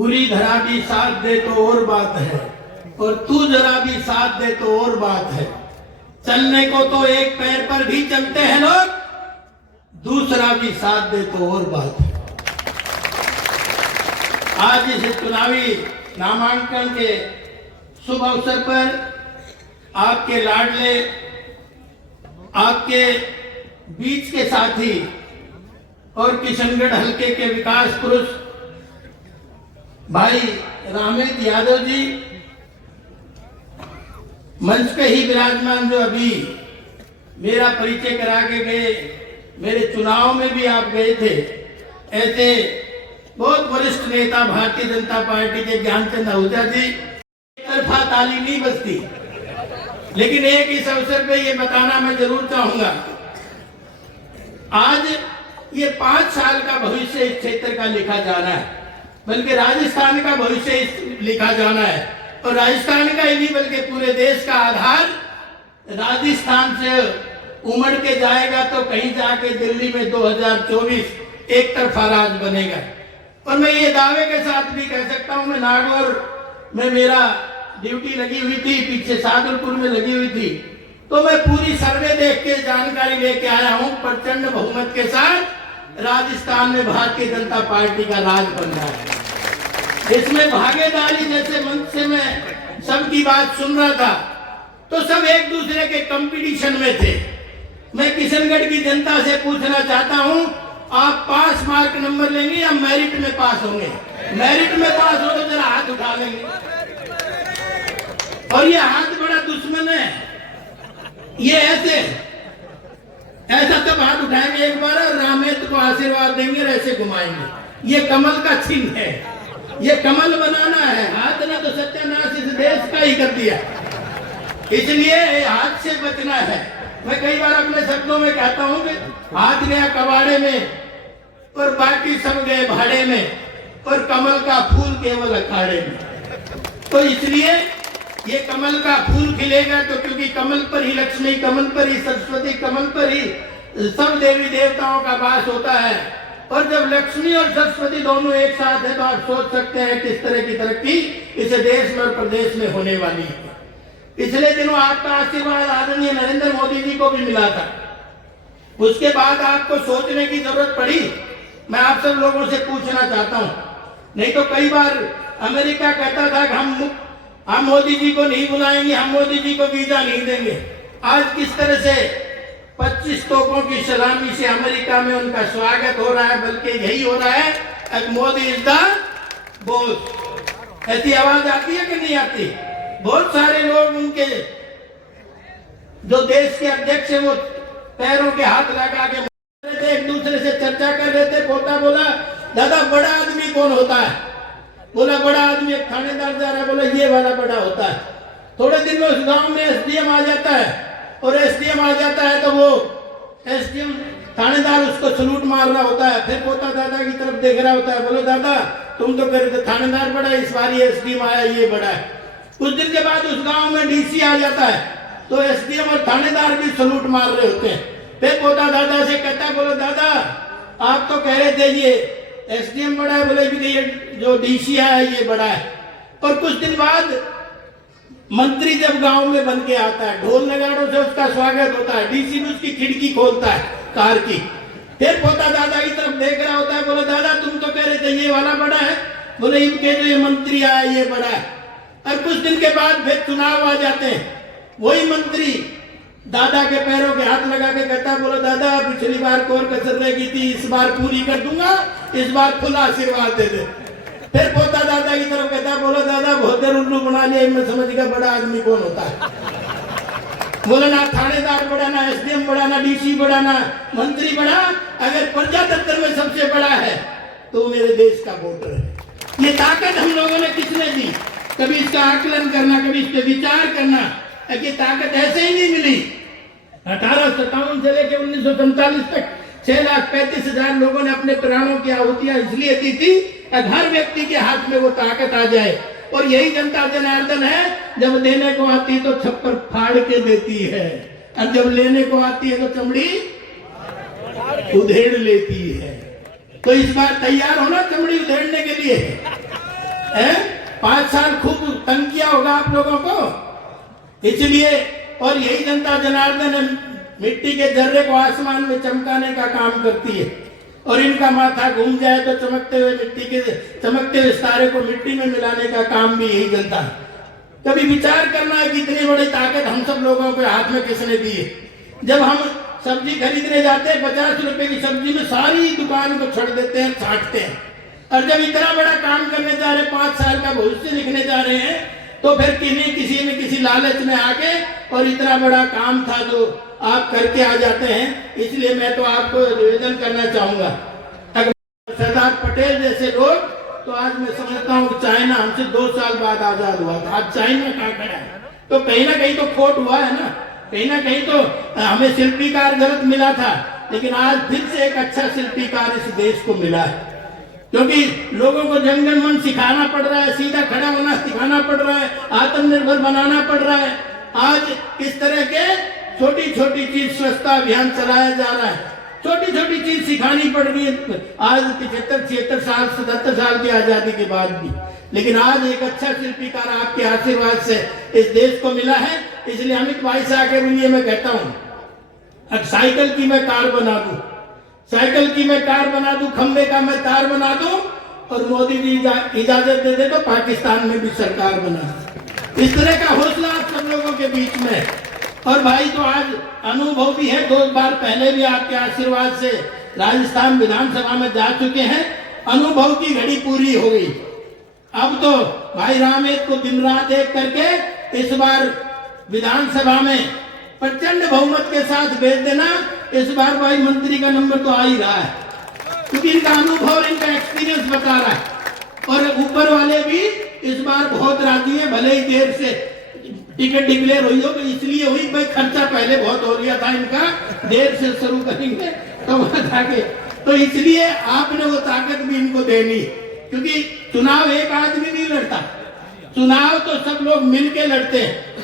पूरी धरा भी साथ दे तो और बात है, और तू जरा भी साथ दे तो और बात है। चलने को तो एक पैर पर भी चलते हैं लोग, दूसरा भी साथ दे तो और बात है। आज इस चुनावी नामांकन के शुभ अवसर पर आपके लाडले, आपके बीच के साथी और किशनगढ़ हलके के विकास पुरुष भाई रामेत यादव जी मंच पे ही विराजमान, जो अभी मेरा परिचय करा के गए, मेरे चुनाव में भी आप गए थे, ऐसे बहुत वरिष्ठ नेता भारतीय जनता पार्टी के ज्ञानचंद आहूजा जी। एक तरफा ताली नहीं बजती, लेकिन एक इस अवसर पे ये बताना मैं जरूर चाहूंगा, आज ये 5 साल का भविष्य इस क्षेत्र का लिखा जाना है, बल्कि राजस्थान का भविष्य लिखा जाना है। और राजस्थान का ही नहीं बल्कि पूरे देश का आधार राजस्थान से उमड़ के जाएगा तो कहीं जाके दिल्ली में 2024 एक तरफा राज बनेगा। और मैं ये दावे के साथ भी कह सकता हूं, मैं नागौर में मेरा ड्यूटी लगी हुई थी, पीछे सादुलपुर में लगी हुई थी, तो मैं पूरी सर्वे देख के जानकारी लेके आया हूं, प्रचंड बहुमत के साथ राजस्थान में भारतीय जनता पार्टी का राज बन रहा है। इसमें भागीदारी, जैसे मंच से मैं सबकी बात सुन रहा था, तो सब एक दूसरे के कंपटीशन में थे। मैं किशनगढ़ की जनता से पूछना चाहता हूं, आप पास मार्क नंबर लेंगे या मेरिट में पास होंगे? मेरिट में पास हो तो जरा हाथ उठा लेंगे। और ये हाथ बड़ा दुश्मन है, ये ऐसा सब हाथ उठाएंगे एक बार और रामेत को आशीर्वाद देंगे और ऐसे घुमाएंगे। ये कमल का चिन्ह है, ये कमल बनाना है। हाथ ने तो सत्यानाश इस देश का ही कर दिया, इसलिए हाथ से बचना है। मैं कई बार अपने शब्दों में कहता हूं कि हाथ गया कबाड़े में और बाकी सब गए भाड़े में, और कमल का फूल केवल अखाड़े में। तो इसलिए ये कमल का फूल खिलेगा तो क्योंकि कमल पर ही लक्ष्मी, कमल पर ही सरस्वती, कमल पर ही सब देवी देवताओं का वास होता है। और जब लक्ष्मी और सरस्वती दोनों एक साथ है तो आप सोच सकते हैं किस तरह की तरक्की इस देश में और प्रदेश में होने वाली है। पिछले दिनों आपका आशीर्वाद आदरणीय नरेंद्र मोदी जी को भी मिला था, उसके बाद आपको सोचने की जरूरत पड़ी। मैं आप सब लोगों से पूछना चाहता हूं, नहीं तो कई बार अमेरिका कहता था कि हम मोदी जी को नहीं बुलाएंगे, हम मोदी जी को वीजा नहीं देंगे। आज किस तरह से 25 तोपों की सलामी से अमेरिका में उनका स्वागत हो रहा है, बल्कि यही हो रहा है, मोदी इज द बॉस। ऐसी आवाज आती है कि नहीं आती? बहुत सारे लोग उनके जो देश के अध्यक्ष है वो पैरों के हाथ लगा के एक दूसरे से चर्चा कर रहे थे। पोता बोला, दादा बड़ा आदमी कौन होता है? बोला बड़ा आदमी एक थानेदार जा रहा है। बोला ये वाला बड़ा होता है। थोड़े दिन में उस गांव में एसडीएम आ जाता है, और एसडीएम आ जाता है तो वो एसडीएम थानेदार उसको सलूट मार रहा होता है। फिर पोता दादा की तरफ देख रहा होता है, बोलो दादा तुम तो कह रहे थे थानेदार बड़ा है, इस बार ये एसडीएम आया, ये बड़ा है। कुछ दिन के बाद उस गांव में डीसी आ जाता है तो एसडीएम और थानेदार भी सलूट मार रहे होते हैं। फिर पोता दादा से कहता है, बोलो दादा आप तो कह रहे थे ये एसडीएम बड़ा है, बोले भी ये जो डीसी है ये बड़ा है। और कुछ दिन बाद मंत्री जब गांव में बन के आता है, ढोल नगाड़ों से उसका स्वागत होता है, डीसी भी उसकी खिड़की खोलता है कार की। फिर पोता दादा की तरफ देख रहा होता है, बोले दादा तुम तो कह रहे थे ये वाला बड़ा है, बोले इनके जो ये मंत्री आया ये बड़ा है। और कुछ दिन के बाद फिर चुनाव आ जाते हैं, वही मंत्री दादा के पैरों के हाथ लगा के कहता है, बोलो दादा पिछली बार कौन कसर रह गई थी, इस बार पूरी कर दूंगा, इस बार फुल आशीर्वाद दे दे। फिर पोता दादा की तरफ कहता है, बोलो दादा बहुत देर उल्लू बना लिया, इनमें समझ गया बड़ा आदमी कौन होता है। बोला ना थानेदार बड़ा, ना एसडीएम बड़ा, ना डीसी बड़ा, ना मंत्री बड़ा, अगर प्रजातंत्र में सबसे बड़ा है तो मेरे देश का वोटर है। ये ताकत हम लोगों ने किसने दी? कभी इसका आकलन करना, कभी इस पर विचार करना, कि ताकत ऐसे ही नहीं मिली। 1857 से लेकर 1947 तक 6,35,000 लोगों ने अपने प्राणों की आहुतियां इसलिए दी थी हर व्यक्ति के हाथ में वो ताकत आ जाए। और यही जनता जनार्दन है, जब देने को आती है तो छप्पर फाड़ के देती है, और जब लेने को आती है तो चमड़ी उधेड़ लेती है। तो इस बार तैयार होना चमड़ी उधेड़ने के लिए। है? 5 साल खूब तंग किया होगा आप लोगों को, इसलिए। और यही जनता जनार्दन मिट्टी के जर्रे को आसमान में चमकाने का काम करती है, और इनका माथा घूम जाए तो चमकते हुए सितारे को मिट्टी में मिलाने का काम भी यही जनता है। कभी विचार करना है कि इतनी बड़ी ताकत हम सब लोगों के हाथ में किसने दी है। जब हम सब्जी खरीदने जाते हैं 50 रुपए की सब्जी में सारी दुकान को छोड़ देते हैं, छांटते हैं, और जब इतना बड़ा काम करने जा रहे हैं, 5 साल का भविष्य लिखने जा रहे हैं, तो फिर किसी न किसी लालच में आके और इतना बड़ा काम था जो आप करके आ जाते हैं। इसलिए मैं तो आपको निवेदन करना चाहूंगा, अगर सरदार पटेल जैसे लोग, तो आज मैं समझता हूँ चाइना हमसे 2 साल बाद आजाद हुआ था, आज चाइना कहाँ खड़ा है? तो कहीं ना कहीं तो खोट हुआ है ना, कहीं ना कहीं तो हमें शिल्पीकार गलत मिला था, लेकिन आज फिर से एक अच्छा शिल्पीकार इस देश को मिला है, क्योंकि लोगों को जन गण मन सिखाना पड़ रहा है, सीधा खड़ा होना सिखाना पड़ रहा है, आत्मनिर्भर बनाना पड़ रहा है। आज इस तरह के छोटी छोटी चीज स्वच्छता अभियान चलाया जा रहा है, छोटी छोटी चीज सिखानी पड़ रही है आज 75-76 साल 77 साल की आजादी के बाद भी। लेकिन आज एक अच्छा शिल्पीकार आपके आशीर्वाद से इस देश को मिला है, इसलिए अमित भाई से आके लिए मैं कहता हूँ, अब साइकिल की मैं कार बना दूं, साइकिल की मैं कार बना दूं, खंबे का मैं तार बना दूं, और मोदी जी इजाजत दे दे तो पाकिस्तान में भी सरकार बना दूं। इस तरह का हौसला आप सब लोगों के बीच में। और भाई तो आज अनुभव भी है, 2 बार पहले भी आपके आशीर्वाद से राजस्थान विधानसभा में जा चुके हैं, अनुभव की घड़ी पूरी हो गई। अब तो भाई रामेत को दिन रात एक करके इस बार विधानसभा में प्रचंड बहुमत के साथ भेज देना। इस बार भाई मंत्री का नंबर तो आ ही रहा है, क्योंकि इनका अनुभव और इनका एक्सपीरियंस बता रहा है, और ऊपर वाले भी इस बार बहुत राजी है, भले ही देर से टिकट डिक्लेयर हुई हो, तो इसलिए हुई भाई खर्चा पहले बहुत हो गया था इनका, देर से शुरू करेंगे तो आगे, तो इसलिए आपने वो ताकत भी इनको देनी, क्योंकि चुनाव एक आदमी नहीं लड़ता, चुनाव तो सब लोग मिलके लड़ते हैं।